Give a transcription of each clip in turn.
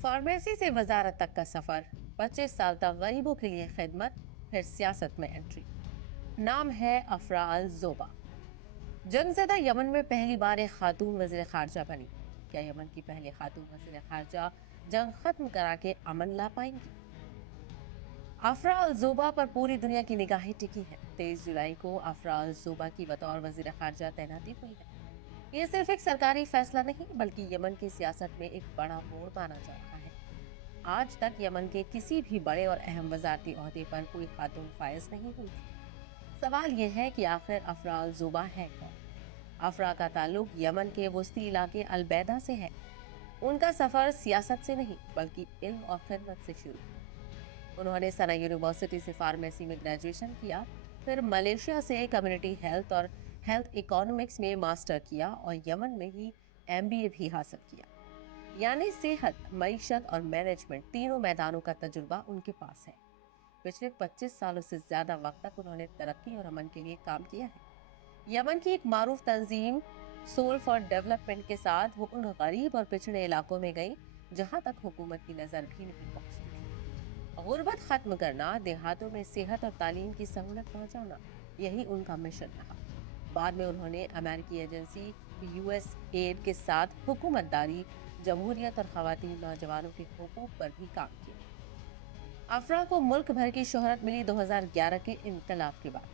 Pharmacy से वजारत तक का सफर, 25 साल तक गरीबों के लिए खिदमत, फिर सियासत में एंट्री। नाम है अफरा अल जोबा। जंगज़दा यमन में पहली बार एक खातून वज़ीर ख़ारजा बनी। क्या यमन की पहली खातून वज़ीर ख़ारजा जंग खत्म करा के अमन ला पाएंगी? अफरा अल जोबा पर पूरी दुनिया की निगाहें टिकी है। 23 जुलाई को अफरा अल जोबा की बतौर वज़ीर ख़ारजा तैनाती हुई है। ये सिर्फ एक सरकारी फैसला नहीं, बल्कि यमन की सियासत में एक बड़ा मोड़ माना जा रहा है। आज तक यमन के किसी भी बड़े और अहम वजारती ओहदे पर कोई खातून फायज नहीं हुई थी। सवाल यह है कि आखिर अफरा अल जुबा है कौन? अफरा का ताल्लुक यमन के वस्ती इलाके अलबैदा से है। उनका सफर सियासत से नहीं, बल्कि इल्म और खिदमत से शुरू। उन्होंने सना यूनिवर्सिटी से फार्मेसी में ग्रेजुएशन किया, फिर मलेशिया से कम्युनिटी हेल्थ और हेल्थ इकोनॉमिक्स में मास्टर किया और यमन में ही एमबीए भी हासिल किया। यानी सेहत, मईशत और मैनेजमेंट तीनों मैदानों का तजुर्बा उनके पास है। पिछले 25 सालों से ज्यादा वक्त तक उन्होंने तरक्की और अमन के लिए काम किया है। यमन की एक मारूफ तंजीम सोल फॉर डेवलपमेंट के साथ वो उन गरीब और पिछड़े इलाकों में गई जहां तक हुकूमत की नजर भी नहीं पहुंचती थी। गुर्बत खत्म करना, देहातों में सेहत और तालीम की सहूलत पहुंचाना, यही उनका मिशन रहा। बाद में उन्होंने अमेरिकी एजेंसी यूएस एड के साथ हुकूमतदारी, जमहूरियत और खवातीन नौजवानों के हुकूक पर भी काम किया। अफरा को मुल्क भर की शोहरत मिली 2011 के इनकलाब के बाद,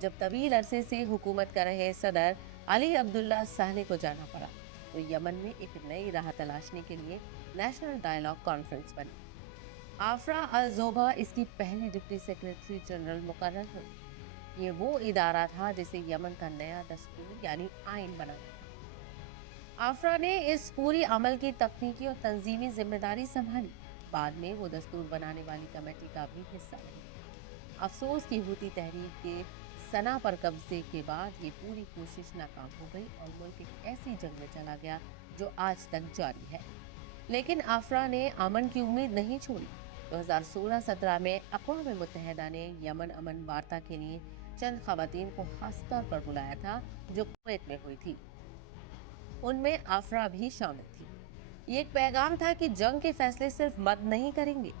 जब तवील अरसे से हुकूमत कर रहे सदर अली अब्दुल्ला साले को जाना पड़ा, तो यमन में एक नई राह तलाशने के लिए नेशनल डायलॉग कॉन्फ्रेंस बनी। आफरा अल जोबा इसकी पहली डिप्टी सेक्रेटरी जनरल मुकर्रर हुई। ये वो इदारा था जिसे यमन का नया दस्तूर यानी आइन बनाना था। आफरा ने इस पूरी अमल की तकनीकी और तंजीमी जिम्मेदारी संभाली। बाद में वो दस्तूर बनाने वाली कमेटी का भी हिस्सा रही। अफसोस की हूती तहरीक के सना पर कब्जे के बाद ये पूरी कोशिश नाकाम हो गई और मुल्क एक ऐसी जंग में चला गया जो आज तक जारी है। लेकिन आफरा ने अमन की उम्मीद नहीं छोड़ी। 2016-17 में अक़वाम मुत्तहिदा ने यमन अमन वार्ता के लिए चंद खवातीन को खास तौर पर बुलाया था, जो कुवैत में हुई थी। उनमें आफरा भी शामिल थी। ये एक पैगाम था कि जंग के फैसले सिर्फ मर्द नहीं करेंगे।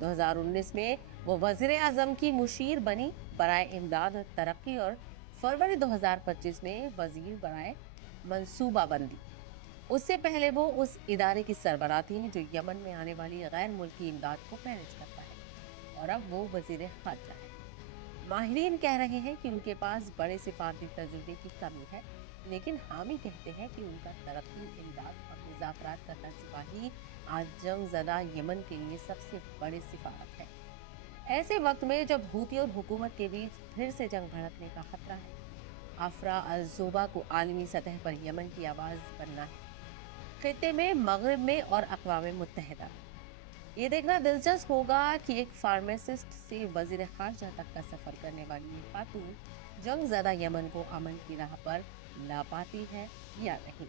2019 में वो वजीर आजम की मुशीर बनी बराए इमदाद और तरक्की, और फरवरी 2025 में वजीर बराए मंसूबाबंदी। उससे पहले वो उस इदारे की सरबराह थी जो यमन में आने वाली गैर मुल्की इमदाद को मैनेज करता है, और अब वो वजीर खारजा है। माहिरीन कह रहे हैं कि उनके पास बड़े सिफारती तजुर्बे की कमी है, लेकिन हामी कहते हैं कि उनका तरक्की, इमदाद और मुज़ाकरात का तजुर्बा ही आज जंग ज़दा यमन के लिए सबसे बड़ी सिफारत है। ऐसे वक्त में जब हूती और हुकूमत के बीच फिर से जंग भड़कने का खतरा है, अफरा अल जोबा को आलमी सतह पर यमन की आवाज़ बनना है, खित्ते में, मगरब में और अक़वाम मुत्तहिदा में। ये देखना दिलचस्प होगा कि एक फार्मासिस्ट से वजीर खारजा तक का सफर करने वाली ये खातून जंग ज़दा यमन को अमन की राह पर ला पाती है या नहीं।